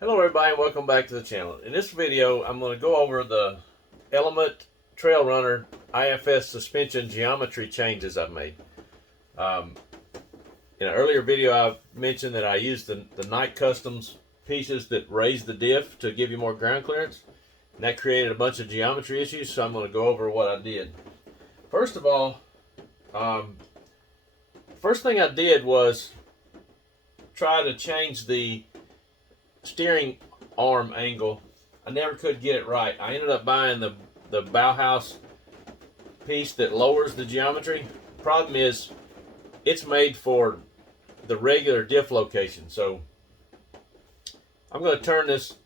Hello everybody and welcome back to the channel. In this video I'm going to go over the Element Trail Runner IFS suspension geometry changes I've made. Um, in an earlier video I've mentioned that I used the Night Customs pieces that raise the diff to give you more ground clearance. And that created a bunch of geometry issues, so I'm going to go over what I did. First of all, first thing I did was try to change the steering arm angle. I never could get it right. I ended up buying the Bauhaus piece that lowers the geometry. Problem is, it's made for the regular diff location. So I'm going to turn this.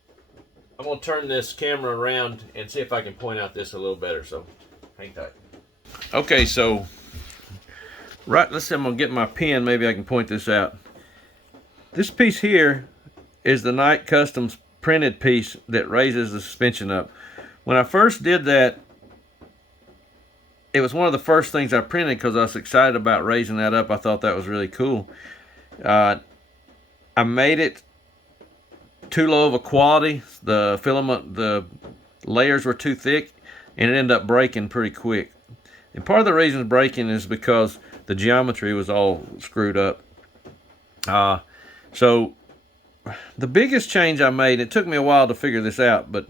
I'm going to turn this camera around and see if I can point out this a little better. So hang tight. Okay, so let's see. I'm going to get my pen. Maybe I can point this out. This piece here is the Night Customs printed piece that raises the suspension up. When I first did that, it was one of the first things I printed because I was excited about raising that up. I thought that was really cool. I made it too low of a quality. The filament, the layers were too thick, and it ended up breaking pretty quick. And part of the reason it's breaking is because the geometry was all screwed up. So the biggest change I made, it took me a while to figure this out, but I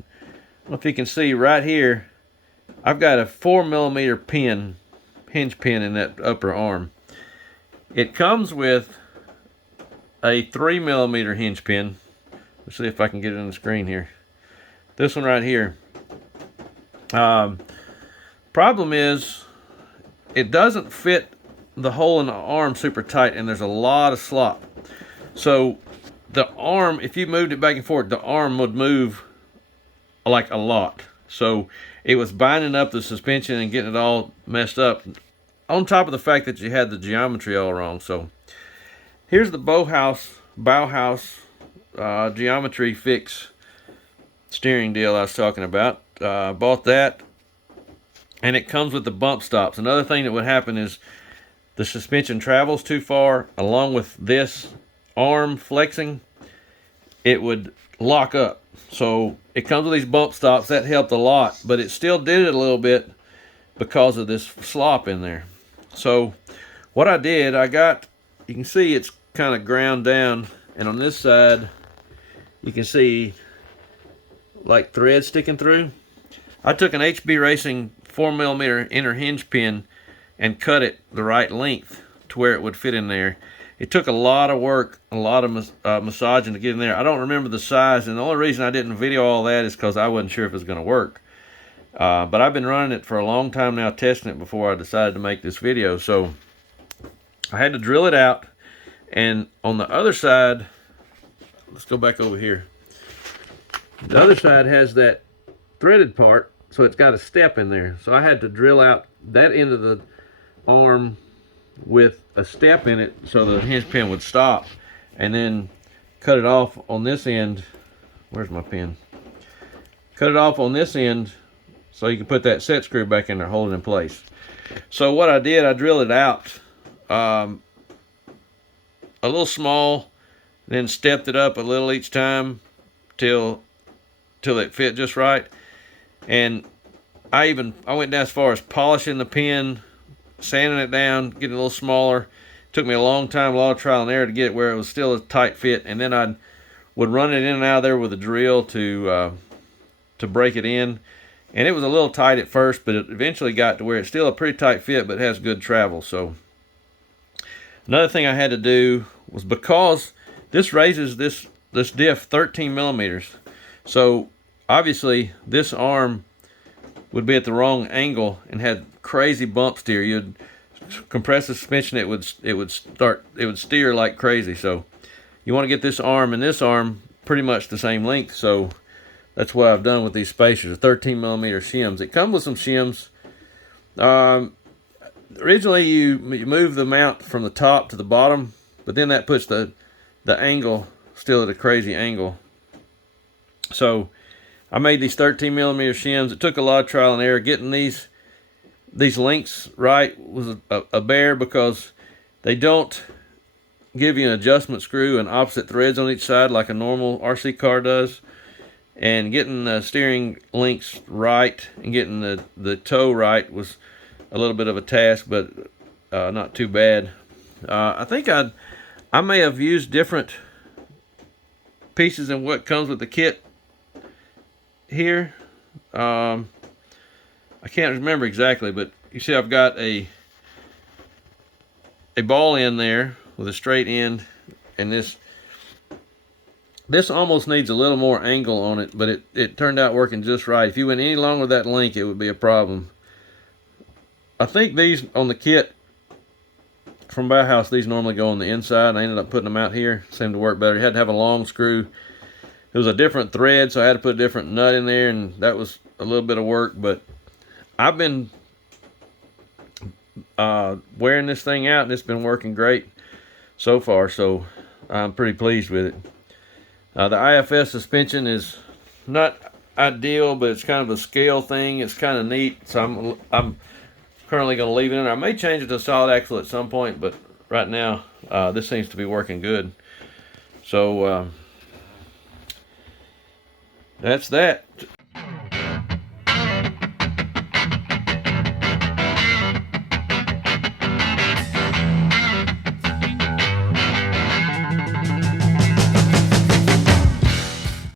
don't know if you can see right here, I've got a 4mm pin, hinge pin in that upper arm. It comes with a 3mm hinge pin. Let's see if I can get it on the screen here. This one right here. Problem is, it doesn't fit the hole in the arm super tight, and there's a lot of slop. So the arm, if you moved it back and forth, the arm would move like a lot. So it was binding up the suspension and getting it all messed up, on top of the fact that you had the geometry all wrong. So here's the Bauhaus geometry fix steering deal I was talking about. Bought that, and it comes with the bump stops. Another thing that would happen is the suspension travels too far, along with this arm flexing, it would lock up. So it comes with these bump stops. That helped a lot, but it still did it a little bit because of this slop in there. So what I did, you can see it's kind of ground down, and on this side you can see like thread sticking through. I took an HB Racing 4mm inner hinge pin and cut it the right length to where it would fit in there. It took a lot of work, a lot of massaging to get in there. I don't remember the size, and the only reason I didn't video all that is because I wasn't sure if it was going to work. But I've been running it for a long time now, testing it before I decided to make this video. So I had to drill it out, and on the other side, let's go back over here. The other side has that threaded part, so it's got a step in there. So I had to drill out that end of the arm with a step in it so the hinge pin would stop, and then cut it off on this end. Where's my pin? Cut it off on this end so you can put that set screw back in there, hold it in place. So what I did, I drilled it out a little small, then stepped it up a little each time till it fit just right. And I went down as far as polishing the pin, sanding it down, getting a little smaller. It took me a long time, a lot of trial and error to get it where it was still a tight fit, and then I would run it in and out of there with a drill to break it in. And it was a little tight at first, but it eventually got to where it's still a pretty tight fit, but has good travel. So another thing I had to do was, because this raises this diff 13mm, so obviously this arm would be at the wrong angle and had crazy bump steer. You'd compress the suspension, it would steer like crazy. So you want to get this arm and this arm pretty much the same length. So that's what I've done with these spacers, 13mm shims. It comes with some shims. Originally you move the mount from the top to the bottom, but then that puts the angle still at a crazy angle. So I made these 13mm shims. It took a lot of trial and error. Getting these lengths right was a bear, because they don't give you an adjustment screw and opposite threads on each side like a normal RC car does. And getting the steering links right and getting the toe right was a little bit of a task, but not too bad. I think I may have used different pieces than what comes with the kit here. I can't remember exactly, but you see I've got a ball end there with a straight end, and this almost needs a little more angle on it, but it turned out working just right. If you went any longer with that link, it would be a problem. I think these on the kit from Bauhaus, these normally go on the inside. I ended up putting them out here. Seemed to work better. You had to have a long screw. It was a different thread, so I had to put a different nut in there, and that was a little bit of work, but I've been wearing this thing out, and it's been working great so far, so I'm pretty pleased with it. The IFS suspension is not ideal, but it's kind of a scale thing. It's kind of neat, so I'm currently going to leave it in there. I may change it to solid axle at some point, but right now this seems to be working good. So that's that.